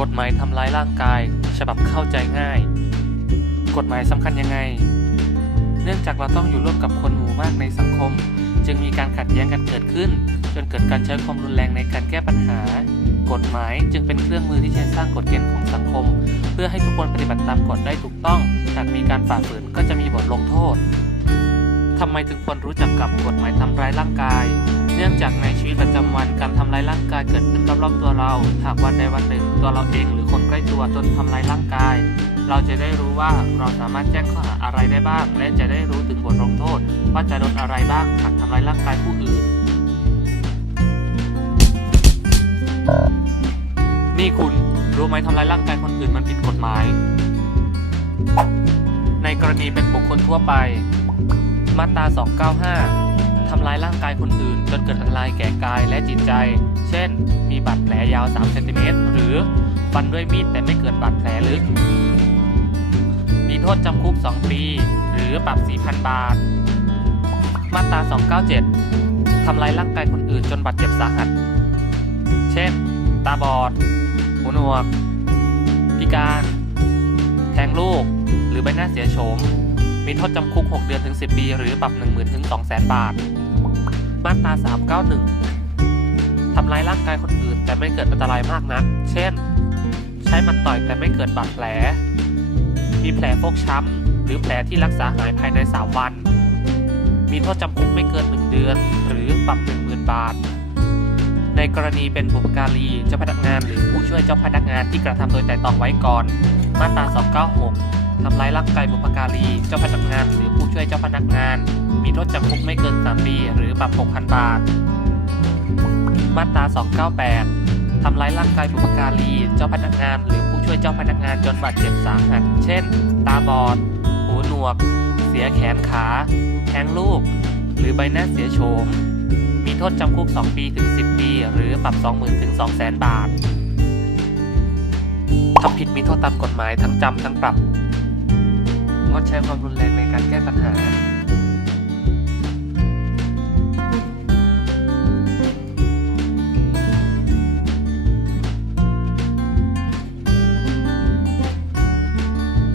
กฎหมายทำร้ายร่างกาย ฉบับเข้าใจง่าย กฎหมายสำคัญยังไง เนื่องจากเราต้องอยู่ร่วมกับคนหมู่มากในสังคม จึงมีการขัดแย้งกันเกิดขึ้น จนเกิดการใช้ความรุนแรงในการแก้ปัญหา กฎหมายจึงเป็นเครื่องมือที่ใช้สร้างกฎเกณฑ์ของสังคม เพื่อให้ทุกคนปฏิบัติตามกฎได้ถูกต้องหากมีการฝ่าฝืนก็จะมีบทลงโทษทำไมถึงควรรู้จักกับกฎหมายทำร้ายร่างกาย เนื่องจากในชีวิตประจำวันการทำร้ายร่างกายเกิดขึ้นรอบๆตัวเรา หากวันใดวันหนึ่งตัวเราเองหรือคนใกล้ตัวจนทำร้ายร่างกาย เราจะได้รู้ว่าเราสามารถแจ้งข้อหาอะไรได้บ้าง และจะได้รู้ถึงบทลงโทษ ว่าจะโดนอะไรบ้างหากทำร้ายร่างกายผู้อื่น นี่คุณรู้ไหมทำร้ายร่างกายคนอื่นมันผิดกฎหมาย ในกรณีเป็นบุคคลทั่วไป มาตรา 295 ทำร้ายร่างกายคนอื่น จนเกิดอันตรายแก่กายและจิตใจ เช่น มีบาดแผลยาว 3 เซนติเมตร หรือฟันด้วยมีดแต่ไม่เกิดบาดแผลลึก มีโทษจำคุก 2 ปี หรือปรับ 4,000 บาท มาตรา 297 ทำร้ายร่างกายคนอื่นจนบาดเจ็บสาหัส เช่น ตาบอด หูหนวก พิการ แทงลูก หรือใบหน้าเสียโฉม มีโทษจำคุก 6 เดือนถึง 10 ปี หรือปรับ 10,000ถึง200,000 บาท มาตรา 391 ทำร้ายร่างกายคนอื่น แต่ไม่เกิดอันตรายมากนัก เช่น ใช้มันต่อยแต่ไม่เกิดบาดแผล มีแผลฟกช้ำ หรือแผลที่รักษาหายภายใน 3 วัน มีโทษจำคุกไม่เกิน 1 เดือน หรือปรับ 10,000 บาท ในกรณีเป็นบุพการีเจ้าพนักงานหรือผู้ช่วยเจ้าพนักงานที่กระทำโดยแต่ตองไว้ก่อน มาตรา 296 ทำร้ายร่างกายบุพการี เจ้าพนักงานหรือผู้ช่วยเจ้าพนักงาน มีโทษจำคุกไม่เกิน 3 ปี หรือปรับ 6,000 บาท มาตรา 298 ทำร้ายร่างกายบุพการี เจ้าพนักงาน หรือผู้ช่วยเจ้าพนักงานจนบาดเจ็บสาหัส เช่น ตาบอด หูหนวก เสียแขนขาแท้งลูก หรือใบหน้าเสียโฉม มีโทษจำคุก 2 ปีถึง 10 ปี หรือปรับ 20,000ถึง200,000 บาททำผิดมีโทษตามกฎหมายทั้งจำทั้งปรับ งดใช้ความรุนแรงในการแก้ปัญหา